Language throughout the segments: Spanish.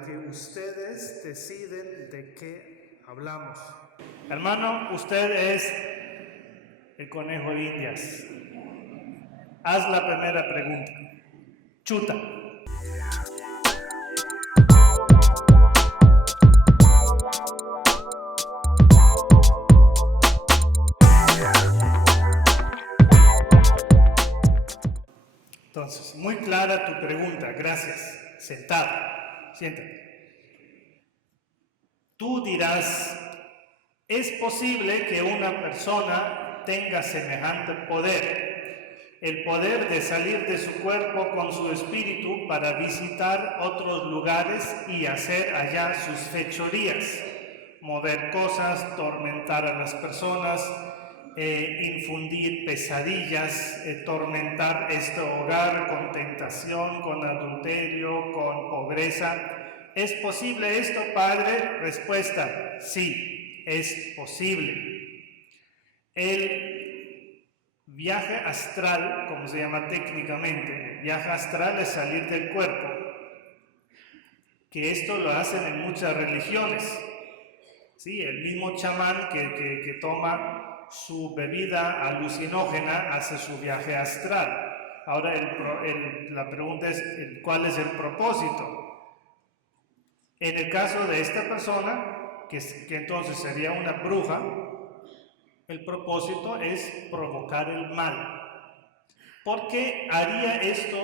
lo que ustedes deciden de qué hablamos. Hermano, usted es el conejo de Indias. Haz la primera pregunta. Chuta. Entonces, muy clara tu pregunta, gracias. Sentado, siéntate. Tú dirás, ¿es posible que una persona tenga semejante poder? El poder de salir de su cuerpo con su espíritu para visitar otros lugares y hacer allá sus fechorías, mover cosas, tormentar a las personas, infundir pesadillas, tormentar este hogar con tentación, con adulterio, con pobreza. ¿Es posible esto, Padre? Respuesta, sí, es posible. El viaje astral, como se llama técnicamente, el viaje astral es salir del cuerpo, que esto lo hacen en muchas religiones. Sí, el mismo chamán que toma su bebida alucinógena hace su viaje astral. Ahora la pregunta es, ¿cuál es el propósito? En el caso de esta persona, que entonces sería una bruja, el propósito es provocar el mal. ¿Por qué haría esto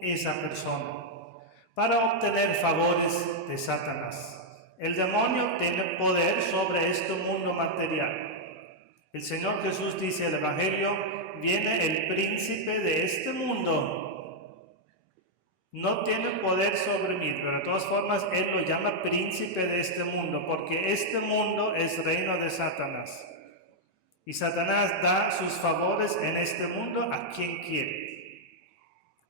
esa persona? Para obtener favores de Satanás. El demonio tiene poder sobre este mundo material. El Señor Jesús dice en el Evangelio, viene el príncipe de este mundo. No tiene poder sobre mí, pero de todas formas Él lo llama príncipe de este mundo, porque este mundo es reino de Satanás. Y Satanás da sus favores en este mundo a quien quiere.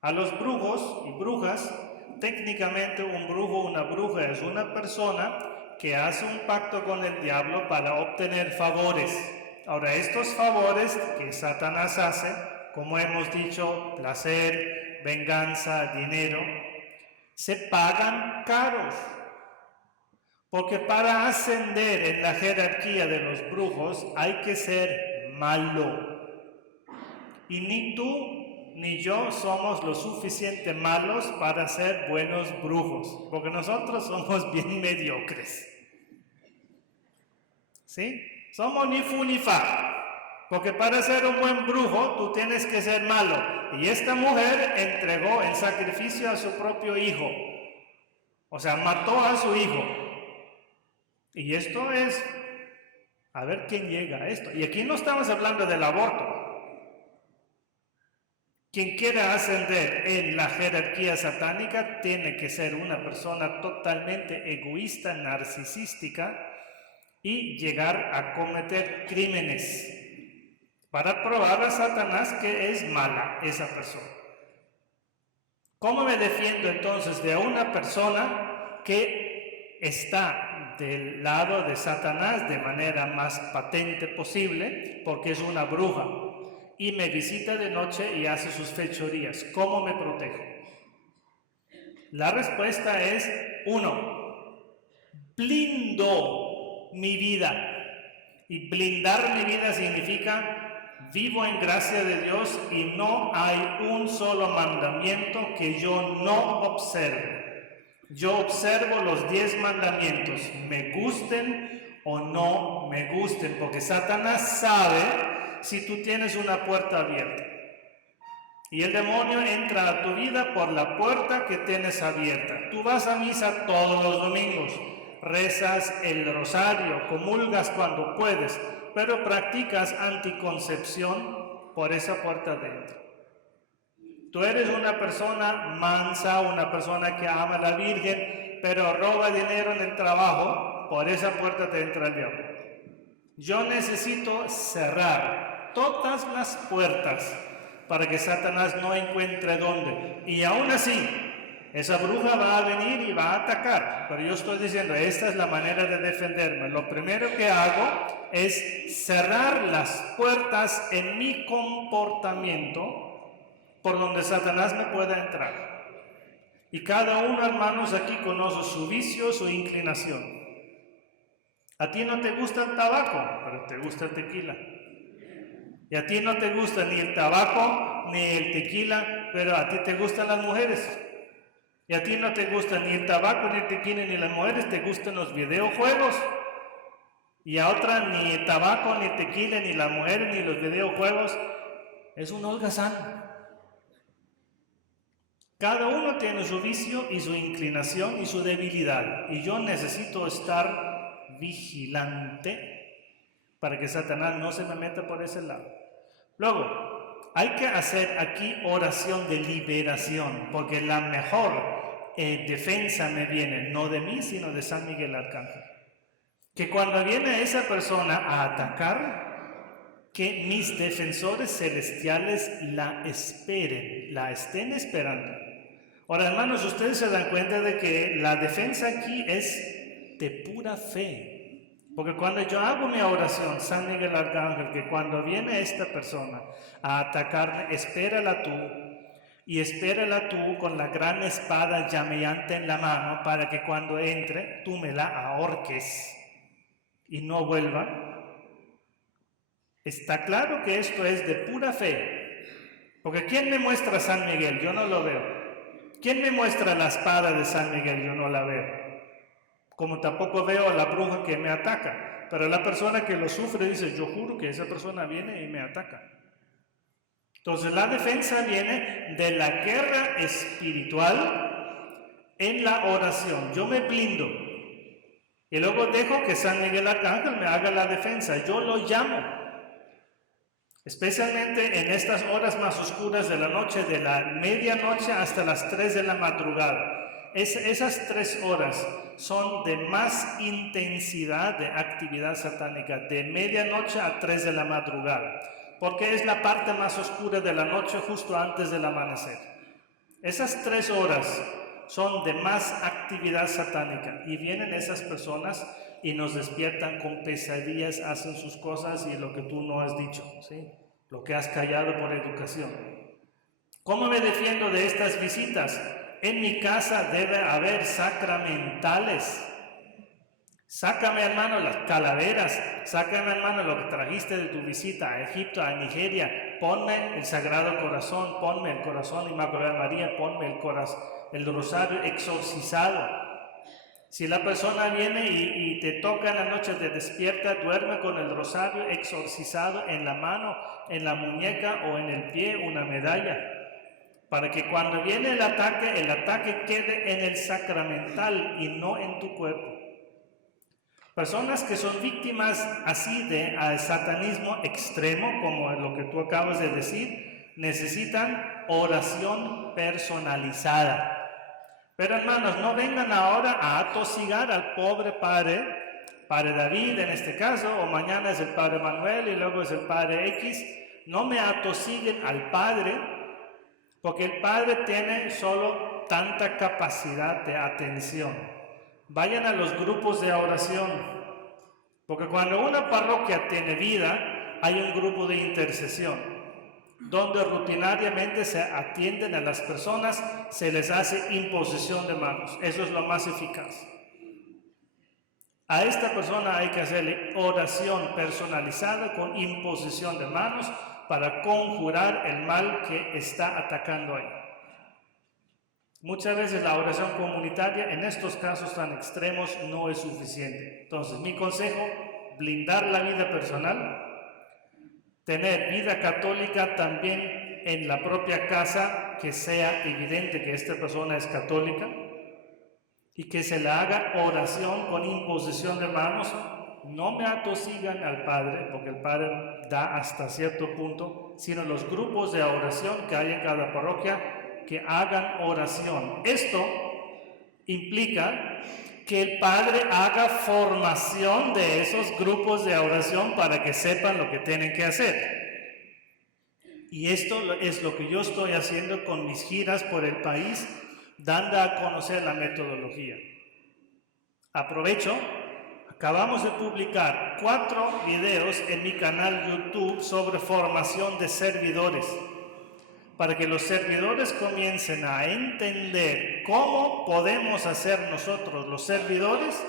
A los brujos y brujas, técnicamente un brujo o una bruja es una persona que hace un pacto con el diablo para obtener favores. Ahora, estos favores que Satanás hace, como hemos dicho, placer, venganza, dinero, se pagan caros. Porque para ascender en la jerarquía de los brujos hay que ser malo. Y ni tú ni yo somos lo suficiente malos para ser buenos brujos, porque nosotros somos bien mediocres. ¿Sí? Somos ni fu ni fa. Porque para ser un buen brujo tú tienes que ser malo. Y esta mujer entregó en sacrificio a su propio hijo. O sea, mató a su hijo. Y esto es, a ver quién llega a esto. Y aquí no estamos hablando del aborto. Quien quiera ascender en la jerarquía satánica tiene que ser una persona totalmente egoísta, narcisística y llegar a cometer crímenes para probar a Satanás que es mala esa persona. ¿Cómo me defiendo entonces de una persona que está del lado de Satanás de manera más patente posible porque es una bruja y me visita de noche y hace sus fechorías? ¿Cómo me protejo? La respuesta es 1. Blindo mi vida. Y blindar mi vida significa vivo en gracia de Dios y no hay un solo mandamiento que yo no observe. Yo observo los 10 mandamientos, me gusten o no me gusten, porque Satanás sabe si tú tienes una puerta abierta. Y el demonio entra a tu vida por la puerta que tienes abierta. Tú vas a misa todos los domingos, rezas el rosario, comulgas cuando puedes, pero practicas anticoncepción por esa puerta adentro. Tú eres una persona mansa, una persona que ama a la Virgen, pero roba dinero en el trabajo, por esa puerta te entra el diablo. Yo necesito cerrar todas las puertas para que Satanás no encuentre dónde. Y aún así, esa bruja va a venir y va a atacar. Pero yo estoy diciendo, esta es la manera de defenderme. Lo primero que hago es cerrar las puertas en mi comportamiento por donde Satanás me pueda entrar. Y cada uno, hermanos, aquí conoce su vicio, su inclinación. A ti no te gusta el tabaco, pero te gusta el tequila. Y a ti no te gusta ni el tabaco ni el tequila, pero a ti te gustan las mujeres. Y a ti no te gusta ni el tabaco, ni el tequila, ni las mujeres, te gustan los videojuegos. Y a otra ni el tabaco, ni el tequila, ni las mujeres, ni los videojuegos. Es un holgazán. Cada uno tiene su vicio y su inclinación y su debilidad. Y yo necesito estar vigilante para que Satanás no se me meta por ese lado. Luego, hay que hacer aquí oración de liberación, porque la mejor defensa me viene no de mí, sino de San Miguel Arcángel. Que cuando viene esa persona a atacar, que mis defensores celestiales la esperen, la estén esperando. Ahora, hermanos, ustedes se dan cuenta de que la defensa aquí es de pura fe. Porque cuando yo hago mi oración, San Miguel Arcángel, que cuando viene esta persona a atacarme, espérala tú, y espérala tú con la gran espada llameante en la mano, para que cuando entre, tú me la ahorques y no vuelva. Está claro que esto es de pura fe. Porque ¿quién me muestra a San Miguel? Yo no lo veo. ¿Quién me muestra la espada de San Miguel? Yo no la veo. Como tampoco veo a la bruja que me ataca. Pero la persona que lo sufre dice, yo juro que esa persona viene y me ataca. Entonces la defensa viene de la guerra espiritual en la oración. Yo me blindo. Y luego dejo que San Miguel Arcángel me haga la defensa. Yo lo llamo. Especialmente en estas horas más oscuras de la noche, de la medianoche hasta las 3 de la madrugada. Esas 3 horas son de más intensidad de actividad satánica, de medianoche a 3 de la madrugada, porque es la parte más oscura de la noche justo antes del amanecer. Esas 3 horas son de más actividad satánica y vienen esas personas y nos despiertan con pesadillas, hacen sus cosas y lo que tú no has dicho, ¿sí? Lo que has callado por educación. ¿Cómo me defiendo de estas visitas? En mi casa debe haber sacramentales. Sácame, hermano, las calaveras. Sácame, hermano, lo que trajiste de tu visita a Egipto, a Nigeria. Ponme el Sagrado Corazón, ponme el Corazón Inmaculado de María, ponme el rosario exorcizado. Si la persona viene y te toca en la noche, te despierta, duerme con el rosario exorcizado en la mano, en la muñeca o en el pie, una medalla, para que cuando viene el ataque quede en el sacramental y no en tu cuerpo. Personas que son víctimas así de satanismo extremo, como lo que tú acabas de decir, necesitan oración personalizada. Pero hermanos, no vengan ahora a atosigar al pobre padre David en este caso, o mañana es el padre Manuel y luego es el padre X. No me atosiguen al padre, porque el padre tiene solo tanta capacidad de atención. Vayan a los grupos de oración, porque cuando una parroquia tiene vida, hay un grupo de intercesión, donde rutinariamente se atienden a las personas, se les hace imposición de manos. Eso es lo más eficaz. A esta persona hay que hacerle oración personalizada con imposición de manos para conjurar el mal que está atacando ahí. Muchas veces la oración comunitaria en estos casos tan extremos no es suficiente. Entonces, mi consejo, blindar la vida personal, tener vida católica también en la propia casa, que sea evidente que esta persona es católica y que se le haga oración con imposición de manos. No me atosigan al padre, porque el padre da hasta cierto punto, sino los grupos de oración que hay en cada parroquia que hagan oración. Esto implica que el padre haga formación de esos grupos de oración para que sepan lo que tienen que hacer. Y esto es lo que yo estoy haciendo con mis giras por el país, dando a conocer la metodología. Aprovecho, acabamos de publicar 4 videos en mi canal YouTube sobre formación de servidores. para que los servidores comiencen a entender cómo podemos hacer nosotros, los servidores,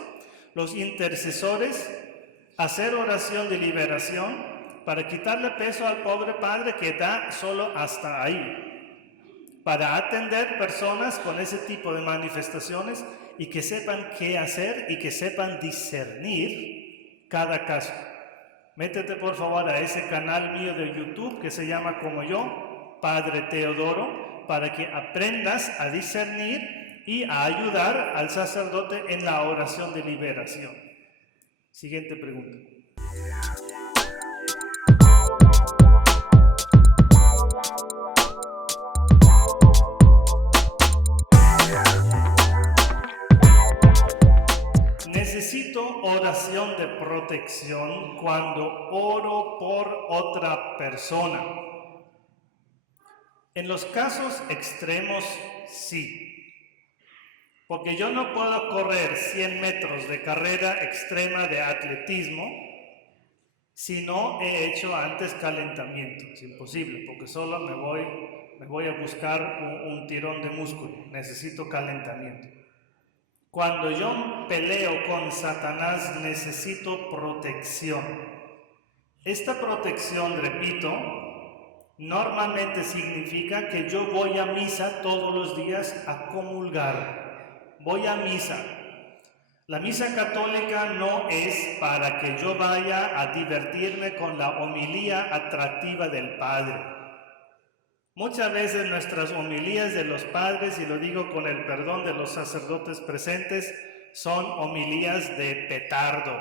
los intercesores, hacer oración de liberación para quitarle peso al pobre padre que da solo hasta ahí, para atender personas con ese tipo de manifestaciones y que sepan qué hacer y que sepan discernir cada caso. Métete por favor a ese canal mío de YouTube que se llama como yo, Padre Teodoro, para que aprendas a discernir y a ayudar al sacerdote en la oración de liberación. Siguiente pregunta. Necesito oración de protección cuando oro por otra persona. En los casos extremos, sí. Porque yo no puedo correr 100 metros de carrera extrema de atletismo si no he hecho antes calentamiento. Es imposible, porque solo me voy a buscar un tirón de músculo. Necesito calentamiento. Cuando yo peleo con Satanás, necesito protección. Esta protección, repito, normalmente significa que yo voy a misa todos los días a comulgar. Voy a misa. La misa católica no es para que yo vaya a divertirme con la homilía atractiva del Padre. Muchas veces nuestras homilías de los padres, y lo digo con el perdón de los sacerdotes presentes, son homilías de petardo.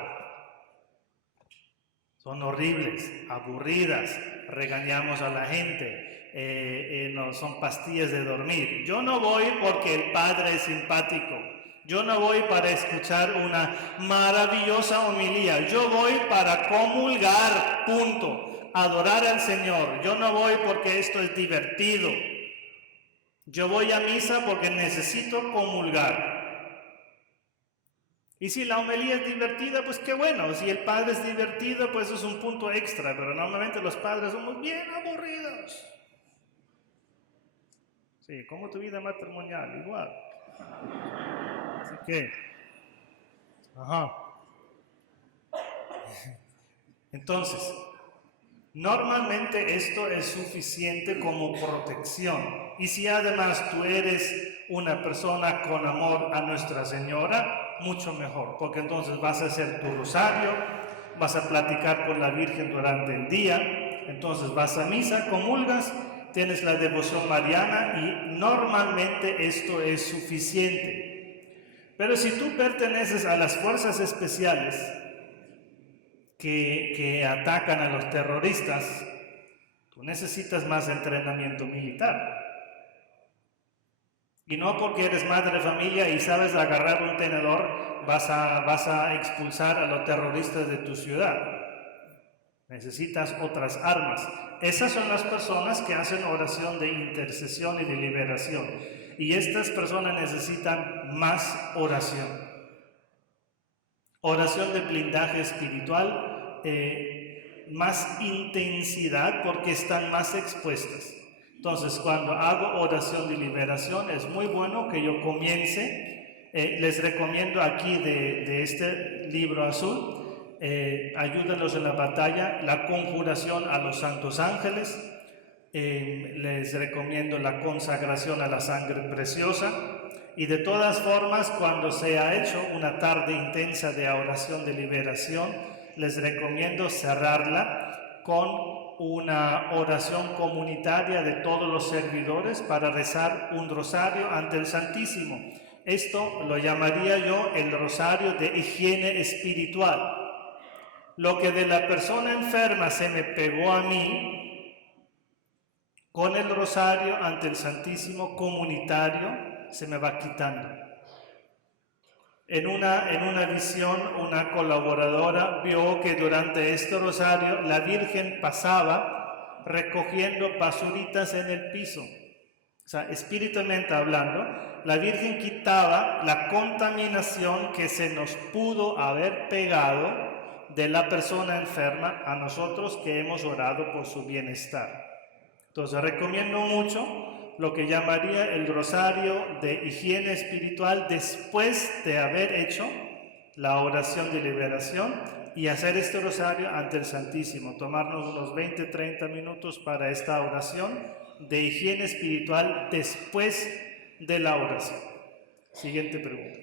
Son horribles, aburridas, regañamos a la gente, no, son pastillas de dormir. Yo no voy porque el padre es simpático. Yo no voy para escuchar una maravillosa homilía. Yo voy para comulgar, punto. Adorar al Señor. Yo no voy porque esto es divertido. Yo voy a misa porque necesito comulgar. Y si la homilía es divertida, pues qué bueno. Si el padre es divertido, pues es un punto extra. Pero normalmente los padres somos bien aburridos. Sí, como tu vida matrimonial, igual. Así que, entonces, normalmente esto es suficiente como protección. Y si además tú eres una persona con amor a Nuestra Señora, mucho mejor, porque entonces vas a hacer tu rosario, vas a platicar con la Virgen durante el día, entonces vas a misa, comulgas, tienes la devoción mariana y normalmente esto es suficiente. Pero si tú perteneces a las fuerzas especiales que atacan a los terroristas, tú necesitas más entrenamiento militar. Y no porque eres madre de familia y sabes agarrar un tenedor, vas a expulsar a los terroristas de tu ciudad. Necesitas otras armas. Esas son las personas que hacen oración de intercesión y de liberación. Y estas personas necesitan más oración. Oración de blindaje espiritual, más intensidad porque están más expuestas. Entonces, cuando hago oración de liberación, es muy bueno que yo comience. Les recomiendo aquí de este libro azul, ayúdenlos en la batalla, la conjuración a los santos ángeles. Les recomiendo la consagración a la sangre preciosa. Y de todas formas, cuando se ha hecho una tarde intensa de oración de liberación, les recomiendo cerrarla con una oración comunitaria de todos los servidores para rezar un rosario ante el Santísimo. Esto lo llamaría yo el rosario de higiene espiritual. Lo que de la persona enferma se me pegó a mí, con el rosario ante el Santísimo comunitario, se me va quitando. En una visión, una colaboradora vio que durante este rosario la Virgen pasaba recogiendo basuritas en el piso. O sea, espiritualmente hablando, la Virgen quitaba la contaminación que se nos pudo haber pegado de la persona enferma a nosotros que hemos orado por su bienestar. Entonces recomiendo mucho lo que llamaría el rosario de higiene espiritual después de haber hecho la oración de liberación y hacer este rosario ante el Santísimo. Tomarnos unos 20-30 minutos para esta oración de higiene espiritual después de la oración. Siguiente pregunta.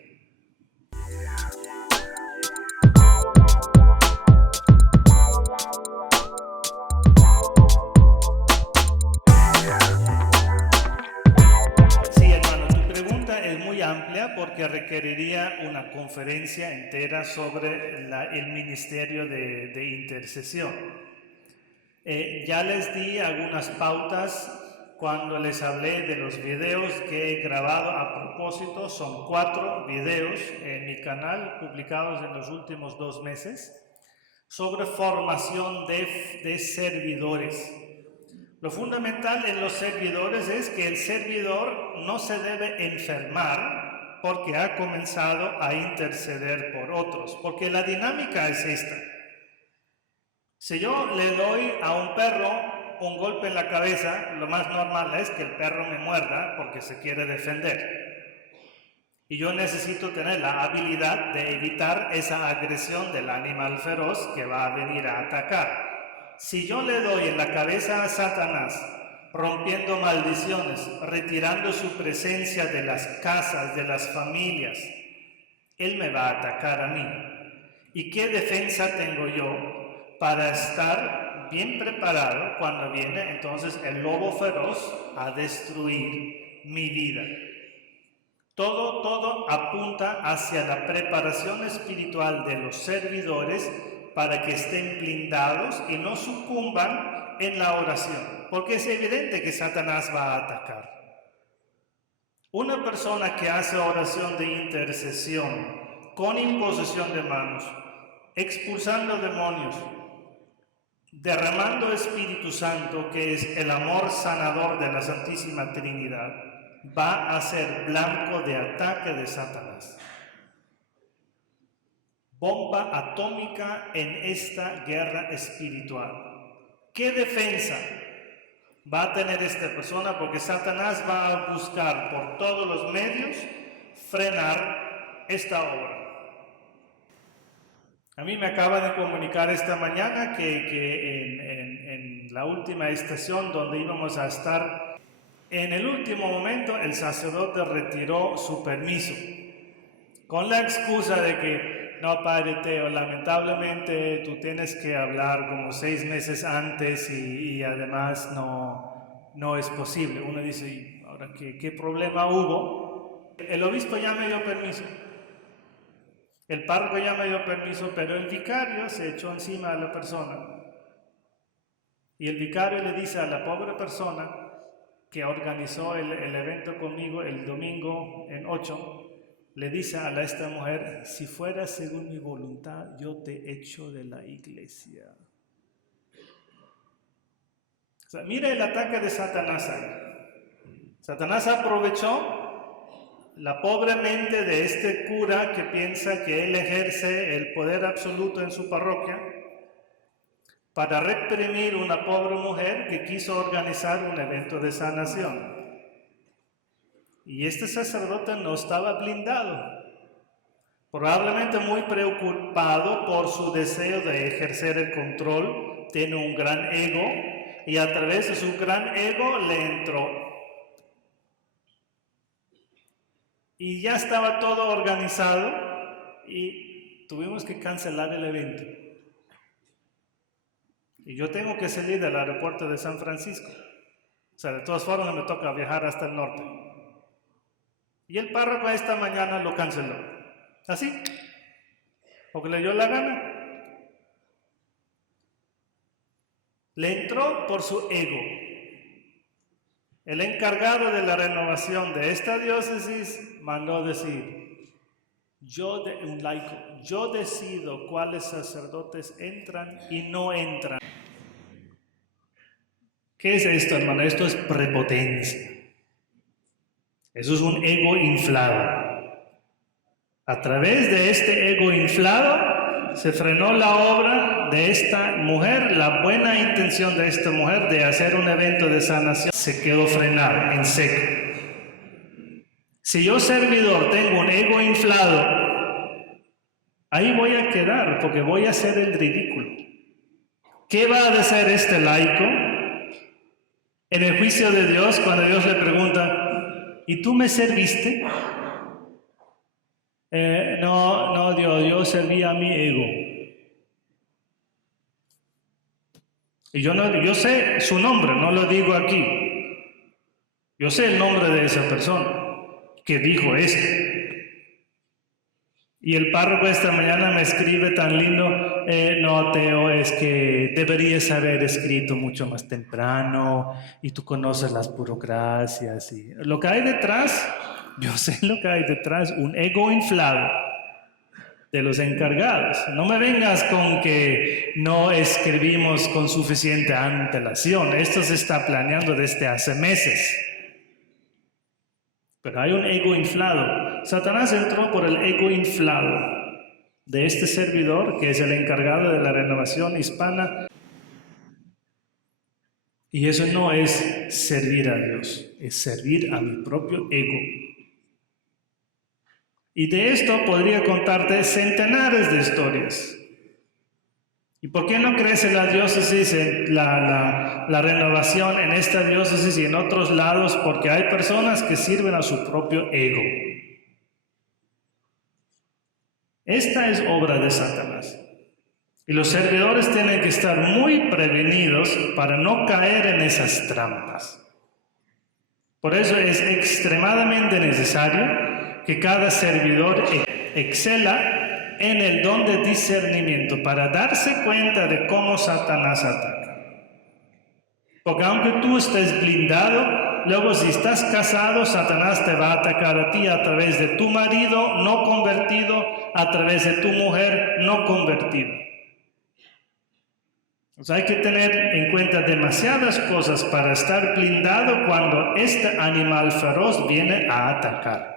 Amplia porque requeriría una conferencia entera sobre el ministerio de intercesión. Ya les di algunas pautas cuando les hablé de los videos que he grabado a propósito. Son 4 videos en mi canal publicados en los últimos 2 meses sobre formación de servidores. Lo fundamental en los servidores es que el servidor no se debe enfermar porque ha comenzado a interceder por otros, porque la dinámica es esta. Si yo le doy a un perro un golpe en la cabeza, lo más normal es que el perro me muerda porque se quiere defender. Y yo necesito tener la habilidad de evitar esa agresión del animal feroz que va a venir a atacar. Si yo le doy en la cabeza a Satanás, rompiendo maldiciones, retirando su presencia de las casas, de las familias, él me va a atacar a mí. ¿Y qué defensa tengo yo para estar bien preparado cuando viene entonces el lobo feroz a destruir mi vida? Todo apunta hacia la preparación espiritual de los servidores para que estén blindados y no sucumban en la oración, porque es evidente que Satanás va a atacar. Una persona que hace oración de intercesión, con imposición de manos, expulsando demonios, derramando Espíritu Santo, que es el amor sanador de la Santísima Trinidad, va a ser blanco de ataque de Satanás. Bomba atómica en esta guerra espiritual. ¿Qué defensa va a tener esta persona? Porque Satanás va a buscar por todos los medios frenar esta obra. A mí me acaba de comunicar esta mañana que en la última estación donde íbamos a estar, en el último momento el sacerdote retiró su permiso con la excusa de que no, padre Teo, lamentablemente tú tienes que hablar como 6 meses antes y además no es posible. Uno dice, ¿y ahora qué problema hubo? El obispo ya me dio permiso, el párroco ya me dio permiso, pero el vicario se echó encima a la persona. Y el vicario le dice a la pobre persona que organizó el evento conmigo el domingo en 8, le dice a esta mujer, si fuera según mi voluntad, yo te echo de la iglesia. O sea, mira el ataque de Satanás ahí. Satanás aprovechó la pobre mente de este cura que piensa que él ejerce el poder absoluto en su parroquia para reprimir una pobre mujer que quiso organizar un evento de sanación. Y este sacerdote no estaba blindado, probablemente muy preocupado por su deseo de ejercer el control, tiene un gran ego y a través de su gran ego le entró. Y ya estaba todo organizado y tuvimos que cancelar el evento. Y yo tengo que salir del aeropuerto de San Francisco. O sea, de todas formas me toca viajar hasta el norte. Y el párroco esta mañana lo canceló. Así, porque le dio la gana. Le entró por su ego. El encargado de la renovación de esta diócesis mandó decir, un laico, yo decido cuáles sacerdotes entran y no entran. ¿Qué es esto, hermano? Esto es prepotencia. Eso es un ego inflado. A través de este ego inflado se frenó la obra de esta mujer, la buena intención de esta mujer de hacer un evento de sanación se quedó frenada en seco. Si yo, servidor, tengo un ego inflado, ahí voy a quedar porque voy a hacer el ridículo. ¿Qué va a decir este laico en el juicio de Dios cuando Dios le pregunta, ¿y tú me serviste? No, Dios, yo serví a mi ego. Y yo sé su nombre, no lo digo aquí. Yo sé el nombre de esa persona que dijo esto. Y el párroco esta mañana me escribe tan lindo, no, Teo, es que deberías haber escrito mucho más temprano y tú conoces las burocracias. Y lo que hay detrás, yo sé lo que hay detrás, un ego inflado de los encargados. No me vengas con que no escribimos con suficiente antelación. Esto se está planeando desde hace meses. Pero hay un ego inflado. Satanás entró por el ego inflado de este servidor, que es el encargado de la renovación hispana. Y eso no es servir a Dios, es servir a mi propio ego. Y de esto podría contarte centenares de historias. ¿Y por qué no crece la diócesis, la renovación en esta diócesis y en otros lados? Porque hay personas que sirven a su propio ego. Esta es obra de Satanás. Y los servidores tienen que estar muy prevenidos para no caer en esas trampas. Por eso es extremadamente necesario que cada servidor excela en el don de discernimiento para darse cuenta de cómo Satanás ataca. Porque aunque tú estés blindado, luego si estás casado, Satanás te va a atacar a ti a través de tu marido no convertido, a través de tu mujer no convertida. Hay que tener en cuenta demasiadas cosas para estar blindado cuando este animal feroz viene a atacar.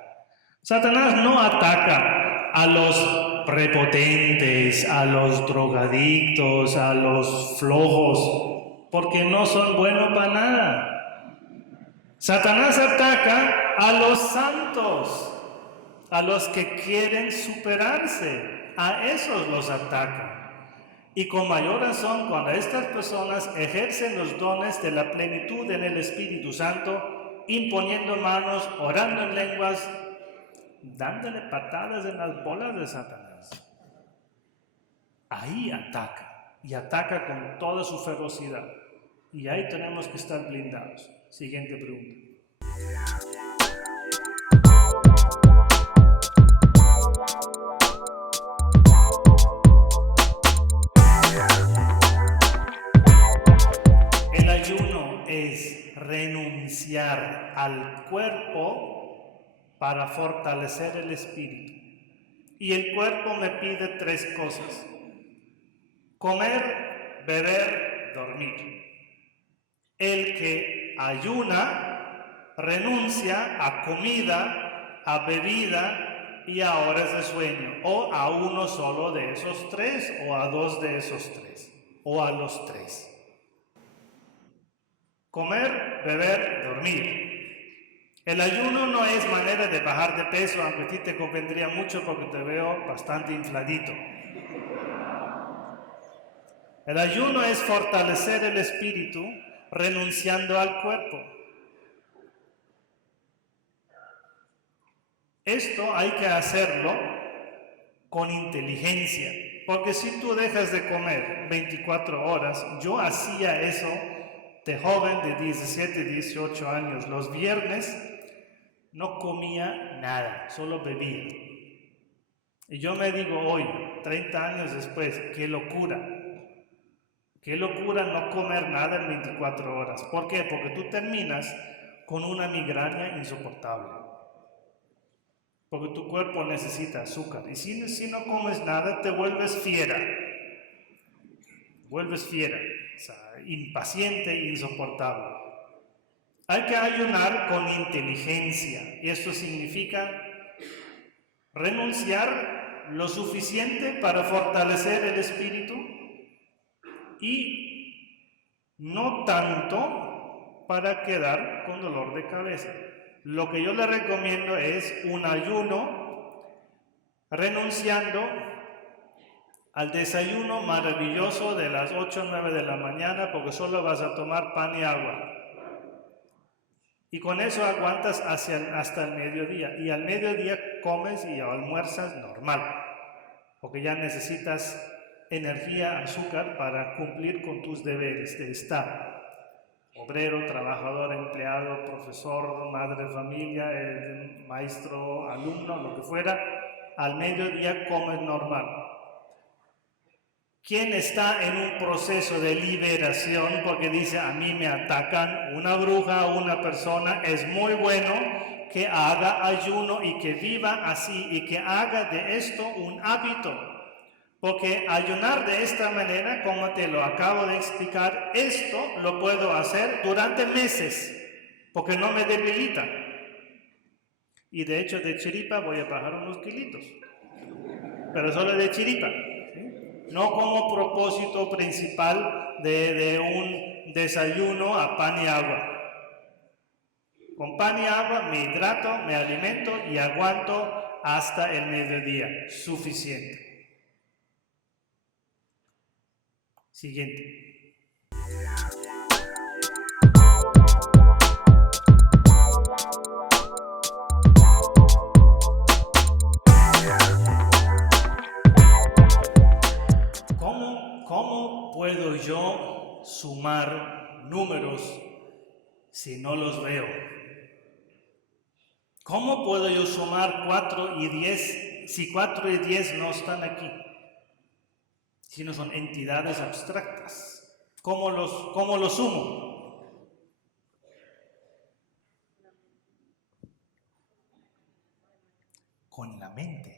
Satanás no ataca a los prepotentes, a los drogadictos, a los flojos, porque no son buenos para nada. Satanás ataca a los santos, a los que quieren superarse, a esos los ataca. Y con mayor razón cuando estas personas ejercen los dones de la plenitud en el Espíritu Santo, imponiendo manos, orando en lenguas, dándole patadas en las bolas de Satanás. Ahí ataca, y ataca con toda su ferocidad. Y ahí tenemos que estar blindados. Siguiente pregunta. El ayuno es renunciar al cuerpo para fortalecer el espíritu. Y el cuerpo me pide tres cosas: comer, beber, dormir. El que ayuna renuncia a comida, a bebida y a horas de sueño, o a uno solo de esos tres, o a dos de esos tres, o a los tres. Comer, beber, dormir. El ayuno no es manera de bajar de peso, aunque a ti te convendría mucho porque te veo bastante infladito. El ayuno es fortalecer el espíritu renunciando al cuerpo. Esto hay que hacerlo con inteligencia, porque si tú dejas de comer 24 horas, yo hacía eso de joven de 17, 18 años, los viernes no comía nada, solo bebía. Y yo me digo hoy, 30 años después, qué locura no comer nada en 24 horas. ¿Por qué? Porque tú terminas con una migraña insoportable. Porque tu cuerpo necesita azúcar. Y si no comes nada, te vuelves fiera. O sea, impaciente e insoportable. Hay que ayunar con inteligencia. Y esto significa renunciar lo suficiente para fortalecer el espíritu y no tanto para quedar con dolor de cabeza. Lo que yo le recomiendo es un ayuno renunciando al desayuno maravilloso de las 8 o 9 de la mañana, porque solo vas a tomar pan y agua. Y con eso aguantas hasta el mediodía. Y al mediodía comes y almuerzas normal, porque ya necesitas energía, azúcar para cumplir con tus deberes de estar. Obrero, trabajador, empleado, profesor, madre de familia, maestro, alumno, lo que fuera, al mediodía comes normal. ¿Quién está en un proceso de liberación porque dice, a mí me atacan una bruja o una persona? Es muy bueno que haga ayuno y que viva así y que haga de esto un hábito. Porque ayunar de esta manera, como te lo acabo de explicar, esto lo puedo hacer durante meses, porque no me debilita. Y de hecho de chiripa voy a bajar unos kilitos, pero solo de chiripa, ¿sí? No como propósito principal de un desayuno a pan y agua. Con pan y agua me hidrato, me alimento y aguanto hasta el mediodía, suficiente. Siguiente. ¿Cómo puedo yo sumar números si no los veo? ¿Cómo puedo yo sumar 4 y 10 si 4 y 10 no están aquí? Si no son entidades abstractas. ¿Cómo los sumo? Con la mente.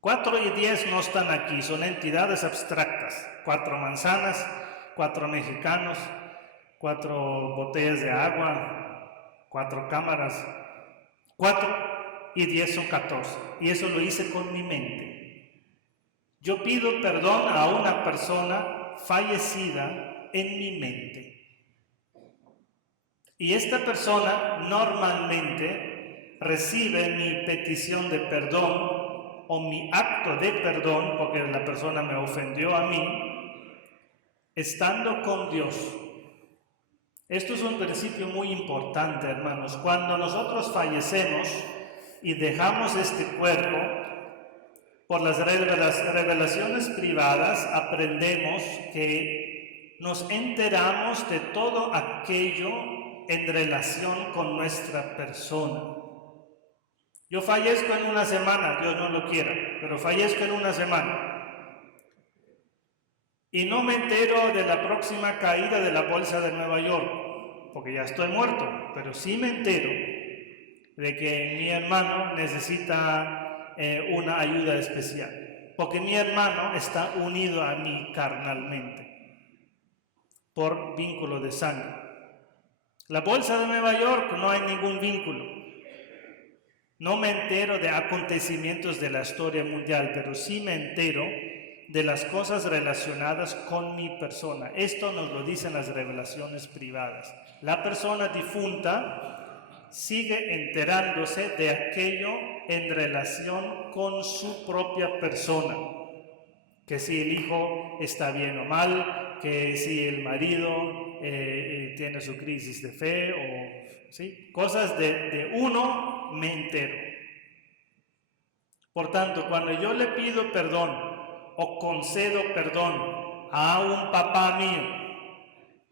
4 y 10 no están aquí, son entidades abstractas. 4 manzanas, 4 mexicanos, 4 botellas de agua, 4 cámaras. 4 y 10 son 14. Y eso lo hice con mi mente. Yo pido perdón a una persona fallecida en mi mente. Y esta persona normalmente recibe mi petición de perdón o mi acto de perdón, porque la persona me ofendió a mí, estando con Dios. Esto es un principio muy importante, hermanos. Cuando nosotros fallecemos y dejamos este cuerpo, por las revelaciones privadas aprendemos que nos enteramos de todo aquello en relación con nuestra persona. Yo fallezco en una semana, Dios no lo quiera, pero fallezco en una semana. Y no me entero de la próxima caída de la bolsa de Nueva York, porque ya estoy muerto, pero sí me entero de que mi hermano necesita una ayuda especial, porque mi hermano está unido a mí carnalmente, por vínculo de sangre. La bolsa de Nueva York no hay ningún vínculo. No me entero de acontecimientos de la historia mundial, pero sí me entero de las cosas relacionadas con mi persona. Esto nos lo dicen las revelaciones privadas. La persona difunta sigue enterándose de aquello en relación con su propia persona. Que si el hijo está bien o mal, que si el marido tiene su crisis de fe, o ¿sí? Cosas de uno me entero. Por tanto, cuando yo le pido perdón o concedo perdón a un papá mío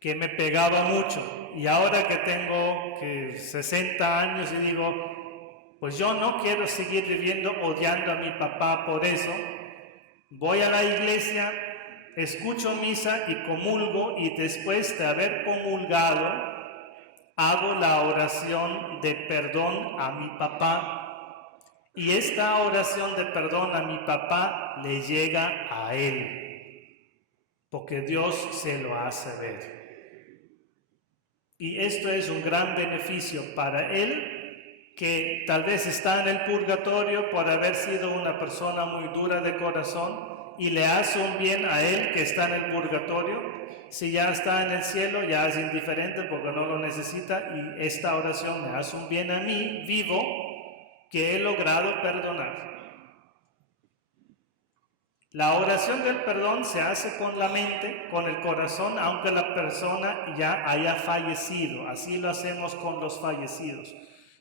que me pegaba mucho, y ahora que tengo 60 años y digo, pues yo no quiero seguir viviendo odiando a mi papá por eso, voy a la iglesia, escucho misa y comulgo, y después de haber comulgado, hago la oración de perdón a mi papá. Y esta oración de perdón a mi papá le llega a él, porque Dios se lo hace ver. Y esto es un gran beneficio para él que tal vez está en el purgatorio por haber sido una persona muy dura de corazón y le hace un bien a él que está en el purgatorio. Si ya está en el cielo, ya es indiferente porque no lo necesita, y esta oración me hace un bien a mí, vivo, que he logrado perdonar. La oración del perdón se hace con la mente, con el corazón, aunque la persona ya haya fallecido. Así lo hacemos con los fallecidos.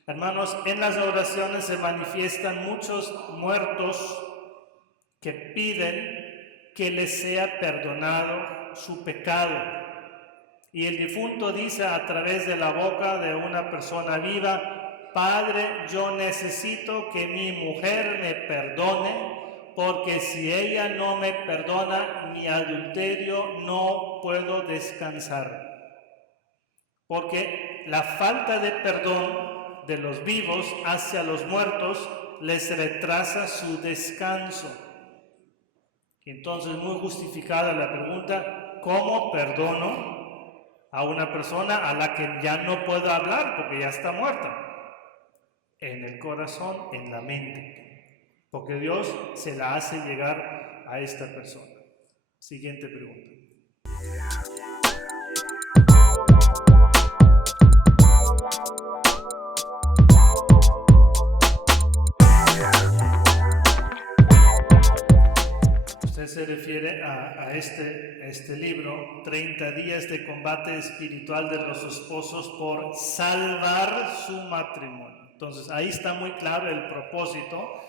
Hermanos, en las oraciones se manifiestan muchos muertos que piden que les sea perdonado su pecado. Y el difunto dice a través de la boca de una persona viva: Padre, yo necesito que mi mujer me perdone, porque si ella no me perdona mi adulterio, no puedo descansar. Porque la falta de perdón de los vivos hacia los muertos les retrasa su descanso. Entonces, muy justificada la pregunta: ¿cómo perdono a una persona a la que ya no puedo hablar porque ya está muerta? En el corazón, en la mente. Porque Dios se la hace llegar a esta persona. Siguiente pregunta. Usted se refiere a este libro, 30 días de combate espiritual de los esposos por salvar su matrimonio. Entonces, ahí está muy claro el propósito.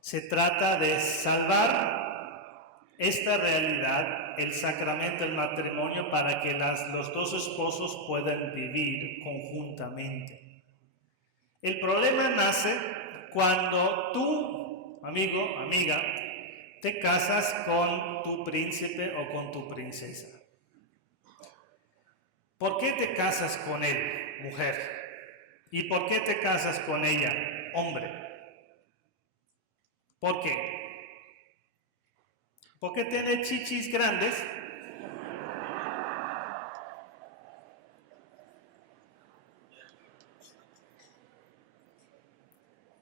Se trata de salvar esta realidad, el sacramento del matrimonio, para que los dos esposos puedan vivir conjuntamente. El problema nace cuando tú, amigo, amiga, te casas con tu príncipe o con tu princesa. ¿Por qué te casas con él, mujer? ¿Y por qué te casas con ella, hombre? ¿Por qué? ¿Porque tiene chichis grandes?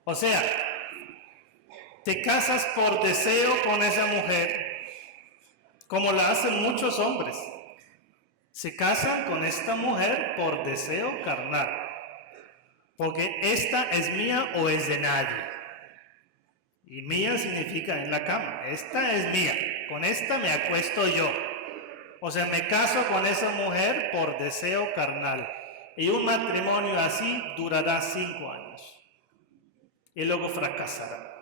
O sea, te casas por deseo con esa mujer, como la hacen muchos hombres. Se casan con esta mujer por deseo carnal, porque esta es mía o es de nadie. Y mía significa en la cama. Esta es mía, con esta me acuesto yo. O sea, me caso con esa mujer por deseo carnal. Y un matrimonio así durará 5 años. Y luego fracasará.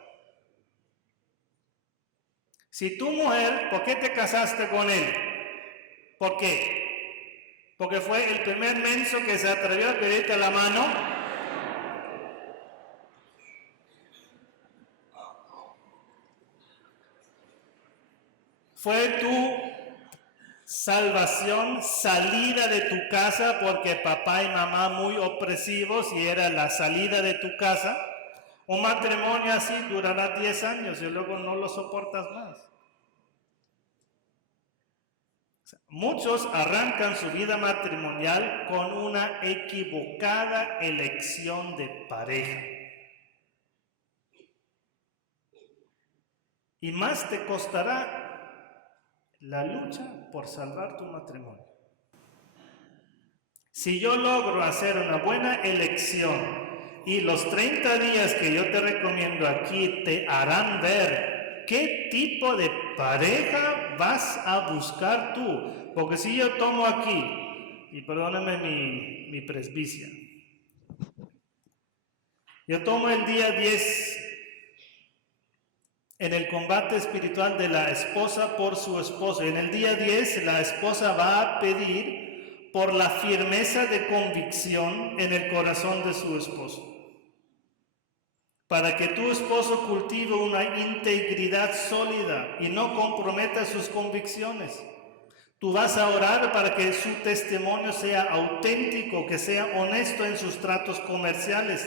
Si tu mujer, ¿por qué te casaste con él? ¿Por qué? Porque fue el primer menso que se atrevió a pedirte la mano. Fue tu salvación, salida de tu casa, porque papá y mamá muy opresivos y era la salida de tu casa. Un matrimonio así durará 10 años y luego no lo soportas más. Muchos arrancan su vida matrimonial con una equivocada elección de pareja. Y más te costará la lucha por salvar tu matrimonio. Si yo logro hacer una buena elección y los 30 días que yo te recomiendo aquí te harán ver qué tipo de pareja vas a buscar tú. Porque si yo tomo aquí, y perdóname mi presbicia, yo tomo el día 10 en el combate espiritual de la esposa por su esposo. En el día 10 la esposa va a pedir por la firmeza de convicción en el corazón de su esposo, para que tu esposo cultive una integridad sólida y no comprometa sus convicciones. Tú vas a orar para que su testimonio sea auténtico, que sea honesto en sus tratos comerciales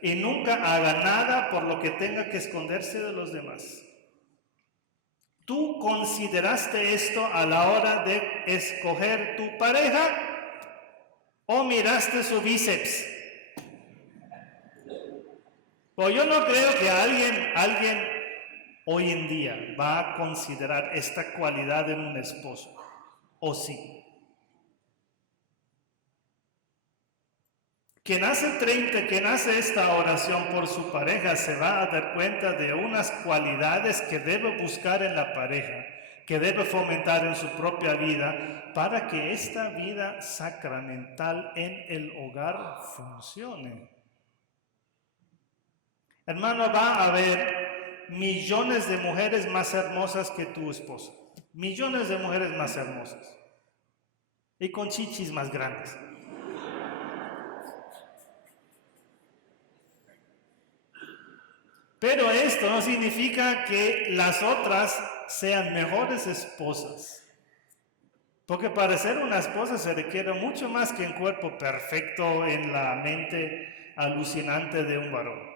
y nunca haga nada por lo que tenga que esconderse de los demás. ¿Tú consideraste esto a la hora de escoger tu pareja o miraste su bíceps? Pero yo no creo que alguien hoy en día va a considerar esta cualidad en un esposo. ¿O sí? Quien hace esta oración por su pareja se va a dar cuenta de unas cualidades que debe buscar en la pareja, que debe fomentar en su propia vida para que esta vida sacramental en el hogar funcione. Hermano, va a haber millones de mujeres más hermosas que tu esposa. Millones de mujeres más hermosas. Y con chichis más grandes. Pero esto no significa que las otras sean mejores esposas. Porque para ser una esposa se requiere mucho más que un cuerpo perfecto en la mente alucinante de un varón.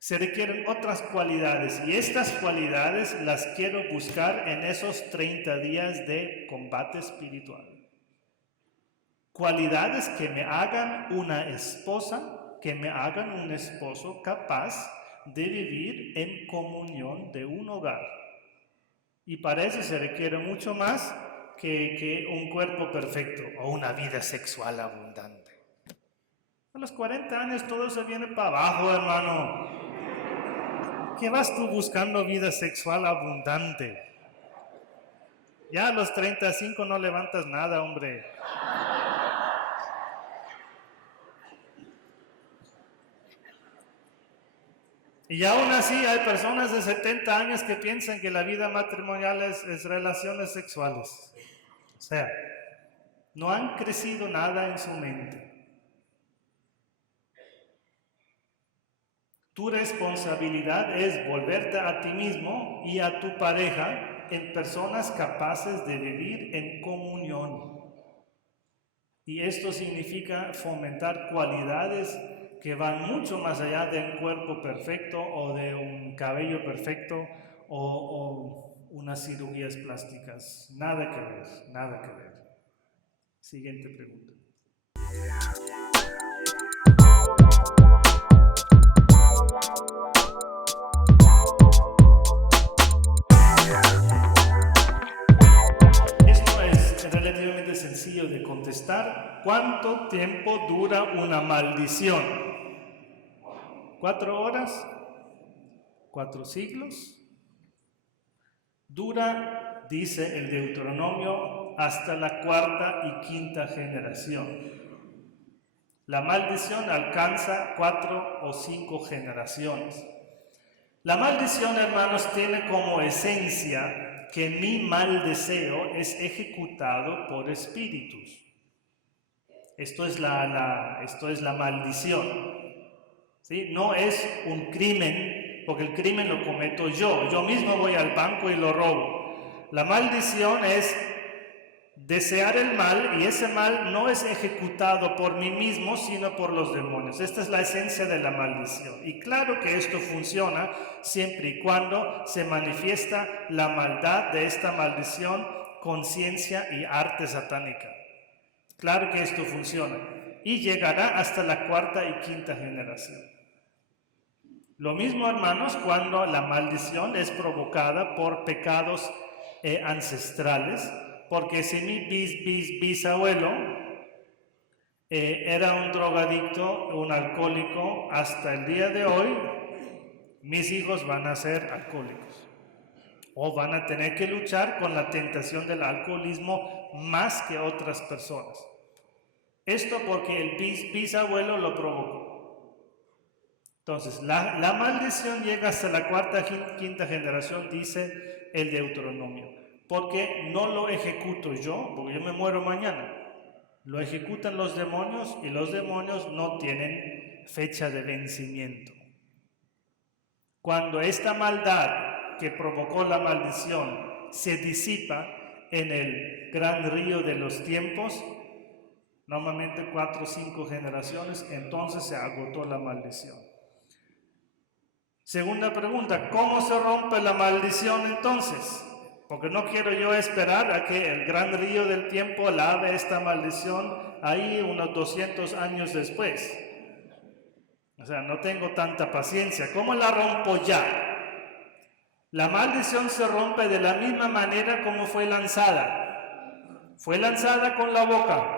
Se requieren otras cualidades y estas cualidades las quiero buscar en esos 30 días de combate espiritual. Cualidades que me hagan una esposa, que me hagan un esposo capaz de vivir en comunión de un hogar. Y para eso se requiere mucho más que un cuerpo perfecto o una vida sexual abundante. A los 40 años todo se viene para abajo, hermano. ¿Qué vas tú buscando vida sexual abundante? Ya a los 35 no levantas nada, hombre. Y aún así hay personas de 70 años que piensan que la vida matrimonial es relaciones sexuales. O sea, no han crecido nada en su mente. Tu responsabilidad es volverte a ti mismo y a tu pareja en personas capaces de vivir en comunión. Y esto significa fomentar cualidades que van mucho más allá de un cuerpo perfecto o de un cabello perfecto o unas cirugías plásticas. Nada que ver, nada que ver. Siguiente pregunta. Esto es relativamente sencillo de contestar. ¿Cuánto tiempo dura una maldición? 4 horas, 4 siglos. Dura, dice el Deuteronomio, hasta la 4ª y 5ª generación. La maldición alcanza 4 o 5 generaciones. La maldición, hermanos, tiene como esencia que mi mal deseo es ejecutado por espíritus. Esto es la maldición. ¿Sí? No es un crimen, porque el crimen lo cometo yo. Yo mismo voy al banco y lo robo. La maldición es desear el mal y ese mal no es ejecutado por mí mismo, sino por los demonios. Esta es la esencia de la maldición. Y claro que esto funciona siempre y cuando se manifiesta la maldad de esta maldición con ciencia y arte satánica. Claro que esto funciona. Y llegará hasta la 4ª y 5ª generación. Lo mismo, hermanos, cuando la maldición es provocada por pecados ancestrales, porque si mi bisabuelo era un drogadicto, un alcohólico, hasta el día de hoy, mis hijos van a ser alcohólicos. O van a tener que luchar con la tentación del alcoholismo más que otras personas. Esto porque el bisabuelo lo provocó. Entonces, la maldición llega hasta la 4ª y 5ª generación, dice el Deuteronomio. Porque no lo ejecuto yo, porque yo me muero mañana. Lo ejecutan los demonios y los demonios no tienen fecha de vencimiento. Cuando esta maldad que provocó la maldición se disipa en el gran río de los tiempos, normalmente 4 o 5 generaciones, entonces se agotó la maldición. Segunda pregunta, ¿cómo se rompe la maldición entonces? Porque no quiero yo esperar a que el gran río del tiempo lave esta maldición ahí unos 200 años después. O sea, no tengo tanta paciencia. ¿Cómo la rompo ya? La maldición se rompe de la misma manera como fue lanzada. Fue lanzada con la boca.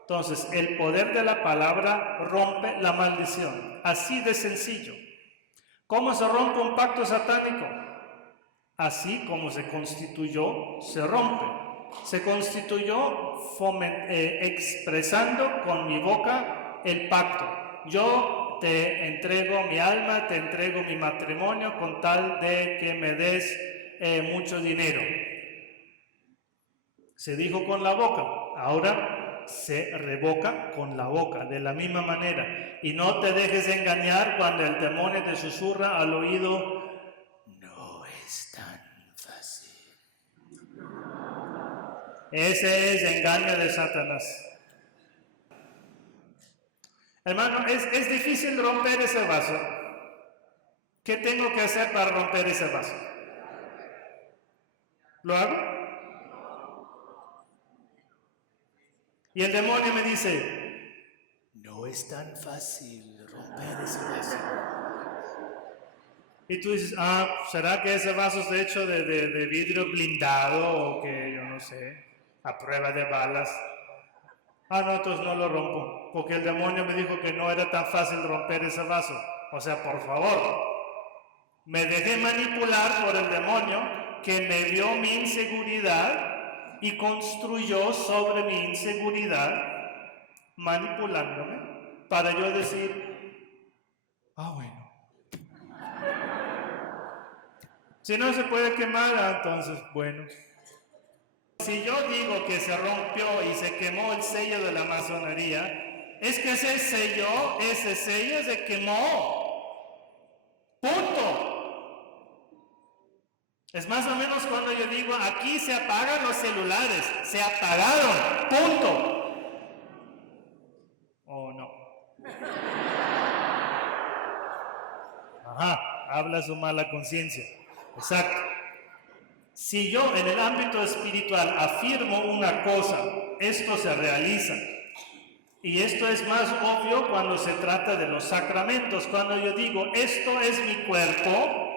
Entonces, el poder de la palabra rompe la maldición. Así de sencillo. ¿Cómo se rompe un pacto satánico? Así como se constituyó, se rompe. Se constituyó expresando con mi boca el pacto. Yo te entrego mi alma, te entrego mi matrimonio con tal de que me des mucho dinero. Se dijo con la boca, ahora se revoca con la boca, de la misma manera. Y no te dejes engañar cuando el demonio te susurra al oído, no es tan fácil. Ese es engaño de Satanás. Hermano, es difícil romper ese vaso. ¿Qué tengo que hacer para romper ese vaso? ¿Lo hago? Y el demonio me dice, no es tan fácil romper ese vaso. Y tú dices, ¿será que ese vaso está hecho de vidrio blindado o que, yo no sé, a prueba de balas? No, entonces no lo rompo, porque el demonio me dijo que no era tan fácil romper ese vaso. O sea, por favor, me dejé manipular por el demonio que me vio mi inseguridad y construyó sobre mi inseguridad, manipulándome, para yo decir, bueno. Si no se puede quemar, entonces, bueno. Si yo digo que se rompió y se quemó el sello de la masonería, es que ese sello se quemó. Punto. Es más o menos cuando yo digo, aquí se apagan los celulares, se apagaron. Punto. ¿O no? Habla su mala conciencia. Exacto. Si yo en el ámbito espiritual afirmo una cosa, esto se realiza. Y esto es más obvio cuando se trata de los sacramentos. Cuando yo digo, esto es mi cuerpo,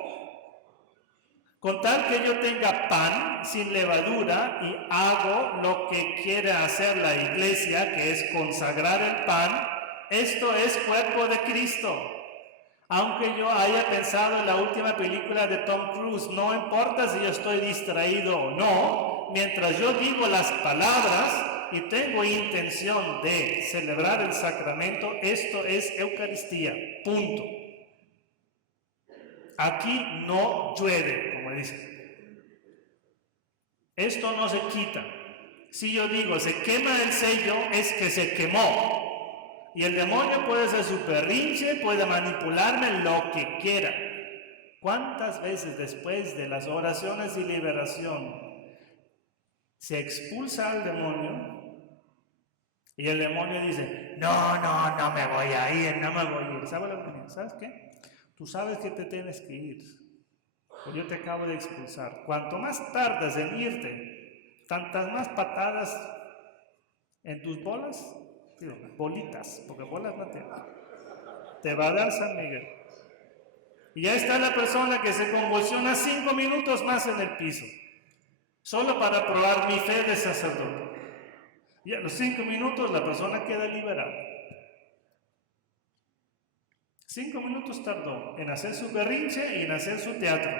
con tal que yo tenga pan sin levadura y hago lo que quiere hacer la iglesia, que es consagrar el pan, esto es cuerpo de Cristo. Aunque yo haya pensado en la última película de Tom Cruise, no importa si yo estoy distraído o no, mientras yo digo las palabras y tengo intención de celebrar el sacramento, esto es Eucaristía, punto. Aquí no llueve, como dice. Esto no se quita. Si yo digo, se quema el sello, es que se quemó. Y el demonio puede ser su berrinche, puede manipularme lo que quiera. ¿Cuántas veces después de las oraciones y liberación se expulsa al demonio? Y el demonio dice, no me voy a ir, no me voy a ir. ¿Sabes qué? Tú sabes que te tienes que ir. Pues yo te acabo de expulsar. Cuanto más tardas en irte, tantas más patadas en tus bolas, bolitas, porque bolas no te va a dar San Miguel. Y ya está la persona que se convulsiona 5 minutos más en el piso, solo para probar mi fe de sacerdote. Y a los 5 minutos la persona queda liberada. 5 minutos tardó en hacer su berrinche y en hacer su teatro.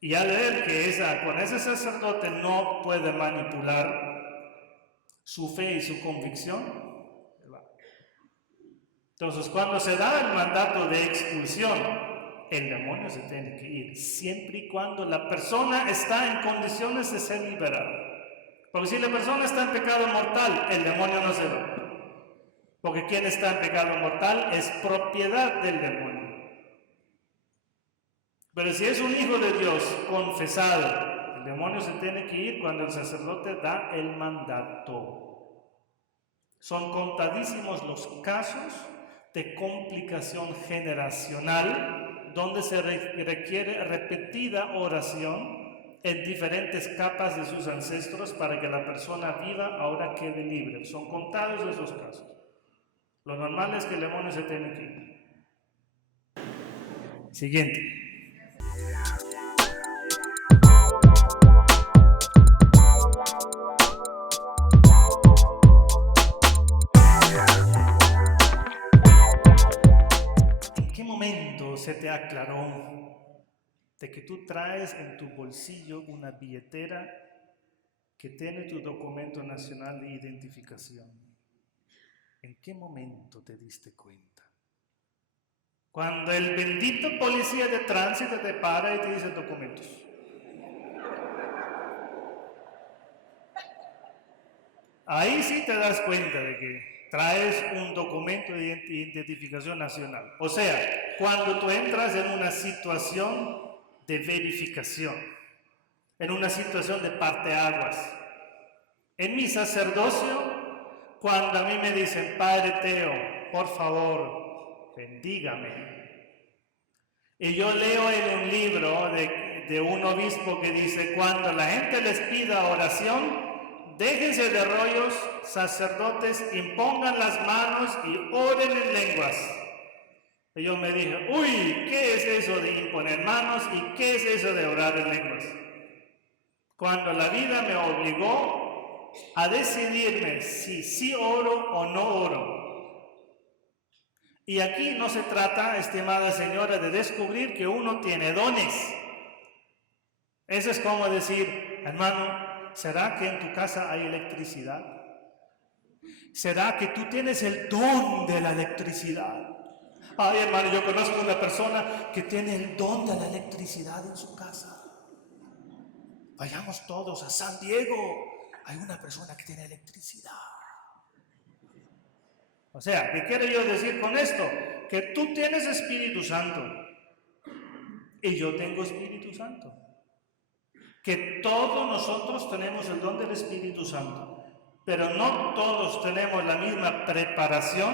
Y al ver que con ese sacerdote no puede manipular su fe y su convicción. Entonces, cuando se da el mandato de expulsión, el demonio se tiene que ir, siempre y cuando la persona está en condiciones de ser liberada. Porque si la persona está en pecado mortal, el demonio no se va. Porque quien está en pecado mortal es propiedad del demonio. Pero si es un hijo de Dios confesado, el demonio se tiene que ir cuando el sacerdote da el mandato. Son contadísimos los casos de complicación generacional donde se requiere repetida oración en diferentes capas de sus ancestros para que la persona viva ahora quede libre. Son contados esos casos. Lo normal es que el demonio se tiene que ir. Siguiente. ¿En qué momento se te aclaró de que tú traes en tu bolsillo una billetera que tiene tu documento nacional de identificación? ¿En qué momento te diste cuenta? Cuando el bendito policía de tránsito te para y te dice documentos. Ahí sí te das cuenta de que traes un documento de identificación nacional. O sea, cuando tú entras en una situación de verificación, en una situación de parteaguas. En mi sacerdocio, cuando a mí me dicen, Padre Teo, por favor, bendígame. Y yo leo en un libro de un obispo que dice, cuando la gente les pida oración, déjense de rollos, sacerdotes, impongan las manos y oren en lenguas. Y yo me dije, uy, ¿qué es eso de imponer manos y qué es eso de orar en lenguas? Cuando la vida me obligó a decidirme si sí oro o no oro. Y aquí no se trata, estimada señora, de descubrir que uno tiene dones. Eso es como decir, hermano, ¿será que en tu casa hay electricidad? ¿Será que tú tienes el don de la electricidad? Ay, hermano, yo conozco una persona que tiene el don de la electricidad en su casa. Vayamos todos a San Diego. Hay una persona que tiene electricidad. O sea, ¿qué quiero yo decir con esto? Que tú tienes Espíritu Santo y yo tengo Espíritu Santo. Que todos nosotros tenemos el don del Espíritu Santo, pero no todos tenemos la misma preparación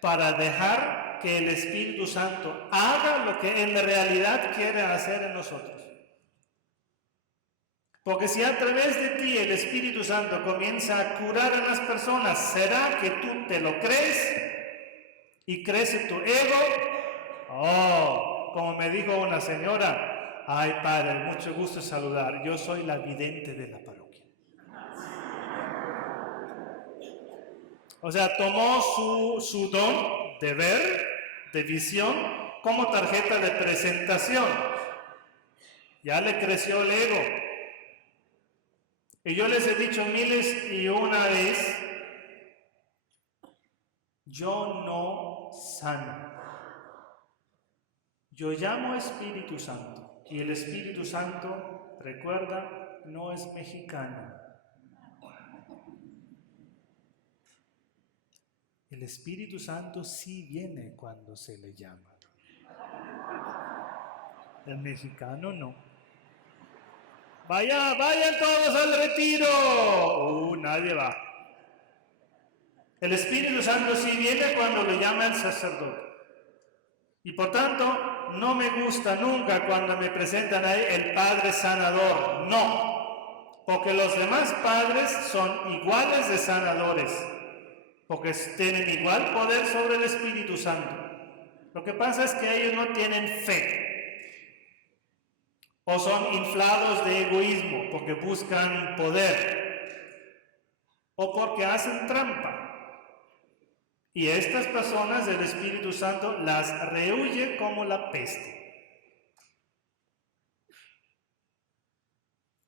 para dejar que el Espíritu Santo haga lo que en realidad quiere hacer en nosotros. Porque si a través de ti el Espíritu Santo comienza a curar a las personas, ¿será que tú te lo crees? ¿Y crece tu ego? Oh, como me dijo una señora, ay padre, mucho gusto saludar, yo soy la vidente de la parroquia. O sea, tomó su don de ver, de visión, como tarjeta de presentación. Ya le creció el ego. Y yo les he dicho miles y una vez, yo no sano. Yo llamo Espíritu Santo. Y el Espíritu Santo, recuerda, no es mexicano. El Espíritu Santo sí viene cuando se le llama. El mexicano no. Vayan todos al retiro. Nadie va. El Espíritu Santo sí viene cuando lo llama el sacerdote. Y por tanto, no me gusta nunca cuando me presentan ahí el Padre Sanador. No. Porque los demás padres son iguales de sanadores. Porque tienen igual poder sobre el Espíritu Santo. Lo que pasa es que ellos no tienen fe. O son inflados de egoísmo porque buscan poder. O porque hacen trampa. Y estas personas del Espíritu Santo las rehuye como la peste.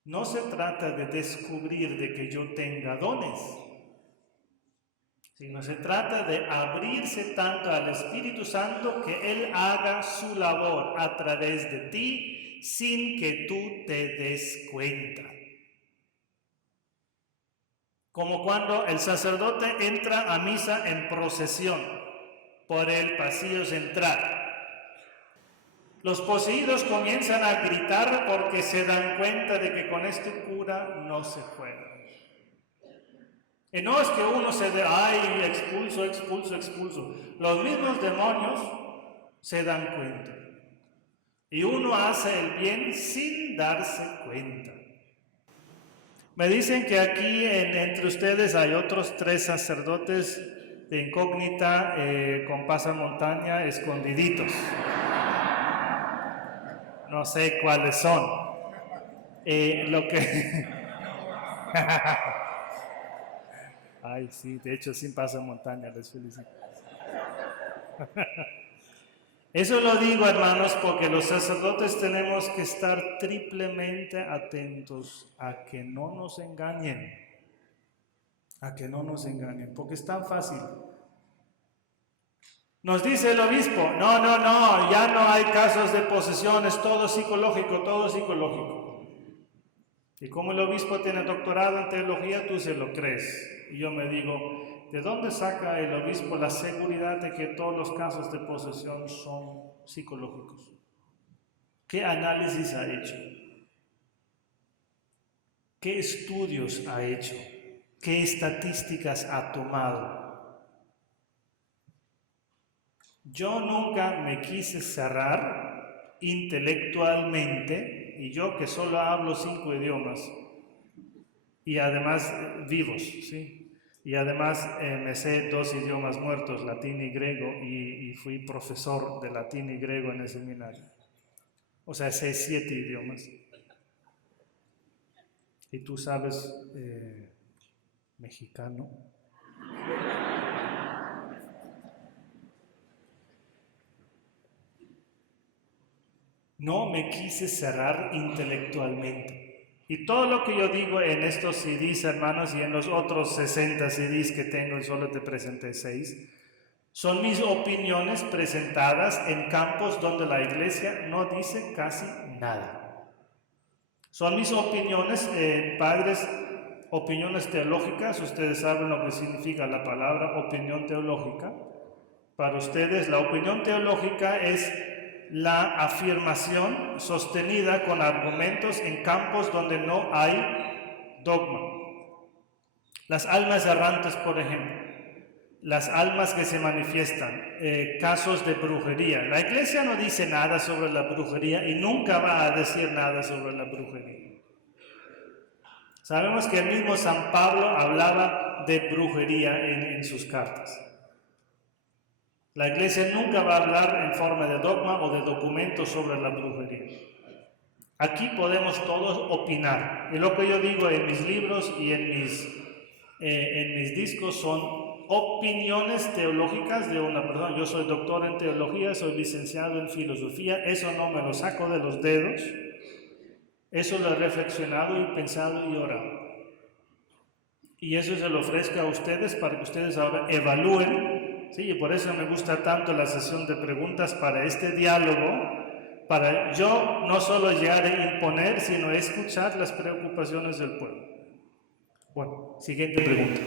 No se trata de descubrir de que yo tenga dones, sino se trata de abrirse tanto al Espíritu Santo que Él haga su labor a través de ti sin que tú te des cuenta. Como cuando el sacerdote entra a misa en procesión por el pasillo central. Los poseídos comienzan a gritar porque se dan cuenta de que con este cura no se juega. Y no es que uno se dé, ay, expulso. Los mismos demonios se dan cuenta. Y uno hace el bien sin darse cuenta. Me dicen que aquí entre ustedes hay otros 3 sacerdotes de incógnita con pasamontaña escondiditos. no sé cuáles son. Lo que... Ay, sí, de hecho sí pasa montaña, les felicito. Eso lo digo, hermanos, porque los sacerdotes tenemos que estar triplemente atentos a que no nos engañen. A que no nos engañen, porque es tan fácil. Nos dice el obispo, no, ya no hay casos de posesión, es todo psicológico, todo psicológico. Y como el obispo tiene doctorado en teología, tú se lo crees. Y yo me digo, ¿de dónde saca el obispo la seguridad de que todos los casos de posesión son psicológicos? ¿Qué análisis ha hecho? ¿Qué estudios ha hecho? ¿Qué estadísticas ha tomado? Yo nunca me quise cerrar intelectualmente, y yo que solo hablo 5 idiomas, y además vivos, ¿sí? Y además me sé 2 idiomas muertos, latín y griego, y fui profesor de latín y griego en el seminario. O sea, sé 7 idiomas. ¿Y tú sabes mexicano? No me quise cerrar intelectualmente. Y todo lo que yo digo en estos CDs, hermanos, y en los otros 60 CDs que tengo, y solo te presenté 6, son mis opiniones presentadas en campos donde la iglesia no dice casi nada. Son mis opiniones, padres, opiniones teológicas. Ustedes saben lo que significa la palabra opinión teológica. Para ustedes, la opinión teológica es la afirmación sostenida con argumentos en campos donde no hay dogma. Las almas errantes, por ejemplo, las almas que se manifiestan, casos de brujería. La iglesia no dice nada sobre la brujería y nunca va a decir nada sobre la brujería. Sabemos que el mismo San Pablo hablaba de brujería en sus cartas. La iglesia nunca va a hablar en forma de dogma o de documento sobre la brujería. Aquí podemos todos opinar. Y lo que yo digo en mis libros y en mis discos son opiniones teológicas de una persona. Yo soy doctor en teología, soy licenciado en filosofía. Eso no me lo saco de los dedos. Eso lo he reflexionado y pensado y orado. Y eso se lo ofrezco a ustedes para que ustedes ahora evalúen. Sí, y por eso me gusta tanto la sesión de preguntas para este diálogo, para yo no solo llegar a imponer, sino escuchar las preocupaciones del pueblo. Bueno, siguiente pregunta.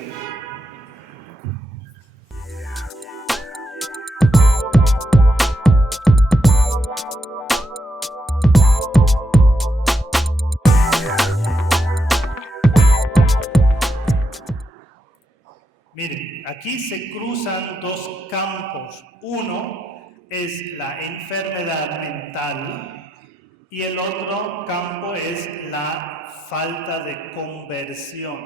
Miren, aquí se cruzan 2 campos. Uno es la enfermedad mental y el otro campo es la falta de conversión.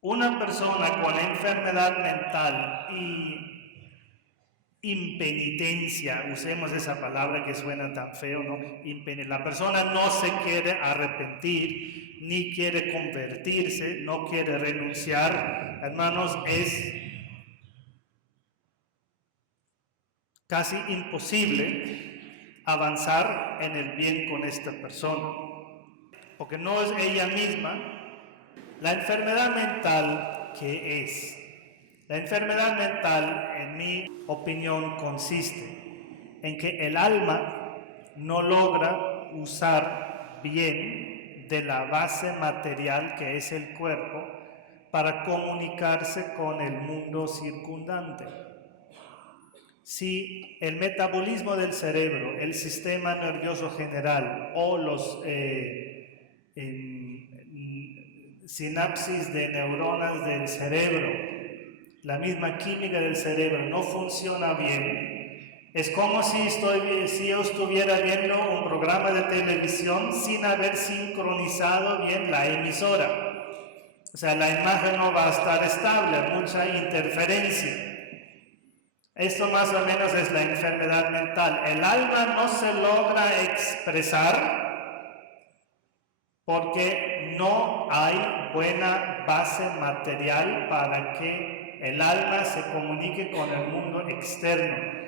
Una persona con enfermedad mental y impenitencia, usemos esa palabra que suena tan feo, ¿no? La persona no se quiere arrepentir, ni quiere convertirse, no quiere renunciar, hermanos, es casi imposible avanzar en el bien con esta persona, porque no es ella misma. La enfermedad mental, ¿qué es? La enfermedad mental, en mi opinión, consiste en que el alma no logra usar bien de la base material que es el cuerpo para comunicarse con el mundo circundante. Si el metabolismo del cerebro, el sistema nervioso general o los sinapsis de neuronas del cerebro, la misma química del cerebro no funciona bien, es como si yo estuviera viendo un programa de televisión sin haber sincronizado bien la emisora. O sea, la imagen no va a estar estable, mucha interferencia. Esto más o menos es la enfermedad mental. El alma no se logra expresar porque no hay buena base material para que el alma se comunique con el mundo externo.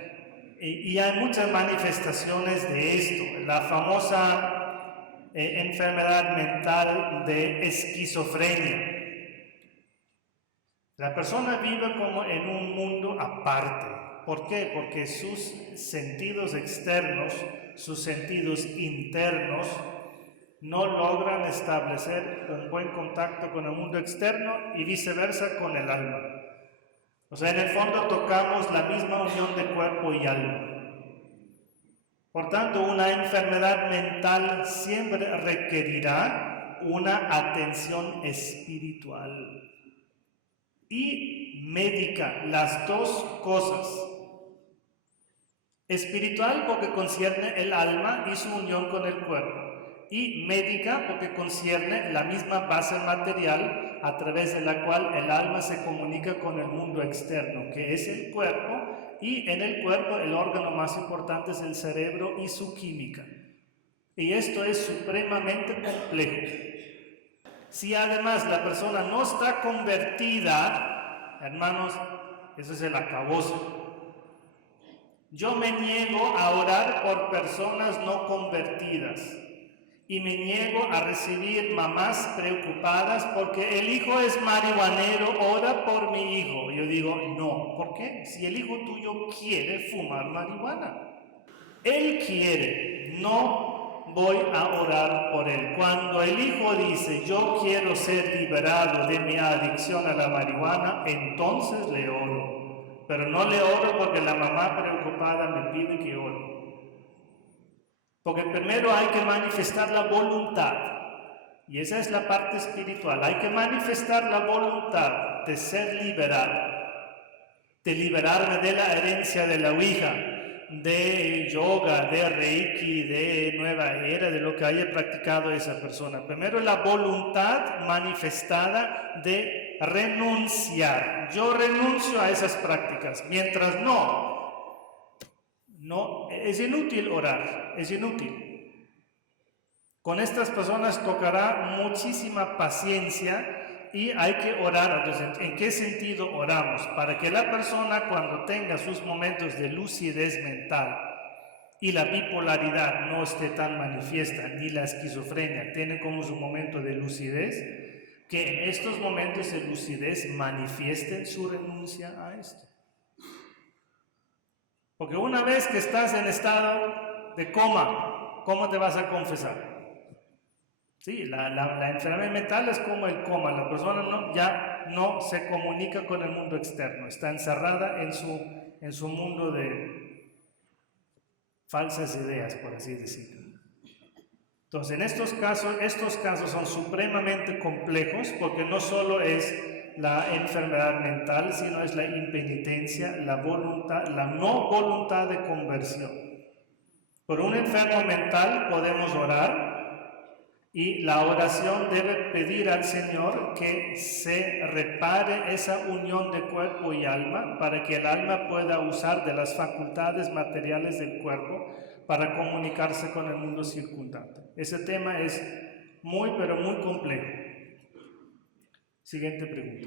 Y hay muchas manifestaciones de esto. La famosa enfermedad mental de esquizofrenia. La persona vive como en un mundo aparte. ¿Por qué? Porque sus sentidos externos, sus sentidos internos, no logran establecer un buen contacto con el mundo externo y viceversa con el alma. O sea, en el fondo tocamos la misma unión de cuerpo y alma. Por tanto, una enfermedad mental siempre requerirá una atención espiritual y médica, las dos cosas. Espiritual porque concierne el alma y su unión con el cuerpo, y médica porque concierne la misma base material a través de la cual el alma se comunica con el mundo externo, que es el cuerpo, y en el cuerpo el órgano más importante es el cerebro y su química. Y esto es supremamente complejo. Si además la persona no está convertida, hermanos, eso es el acabose. Yo me niego a orar por personas no convertidas y me niego a recibir mamás preocupadas porque el hijo es marihuanero, ora por mi hijo. Yo digo, no, ¿por qué? Si el hijo tuyo quiere fumar marihuana, él quiere, no voy a orar por él. Cuando el hijo dice, yo quiero ser liberado de mi adicción a la marihuana, entonces le oro. Pero no le oro porque la mamá preocupada me pide que ore. Porque primero hay que manifestar la voluntad. Y esa es la parte espiritual. Hay que manifestar la voluntad de ser liberado. De liberarme de la herencia de la Ouija, de yoga, de reiki, de nueva era, de lo que haya practicado esa persona. Primero la voluntad manifestada de renunciar. Yo renuncio a esas prácticas. Mientras no, es inútil orar, es inútil. Con estas personas tocará muchísima paciencia y hay que orar. Entonces, ¿en qué sentido oramos? Para que la persona, cuando tenga sus momentos de lucidez mental y la bipolaridad no esté tan manifiesta, ni la esquizofrenia, tiene como su momento de lucidez, que en estos momentos de lucidez manifiesten su renuncia a esto. Porque una vez que estás en estado de coma, ¿cómo te vas a confesar? Sí, la enfermedad mental es como el coma. La persona ya no se comunica con el mundo externo, está encerrada en su mundo de falsas ideas, por así decirlo. Entonces, en estos casos son supremamente complejos porque no solo es la enfermedad mental, sino es la impenitencia, la no voluntad de conversión. Por un enfermo mental podemos orar y la oración debe pedir al Señor que se repare esa unión de cuerpo y alma para que el alma pueda usar de las facultades materiales del cuerpo para comunicarse con el mundo circundante. Ese tema es muy, pero muy complejo. Siguiente pregunta.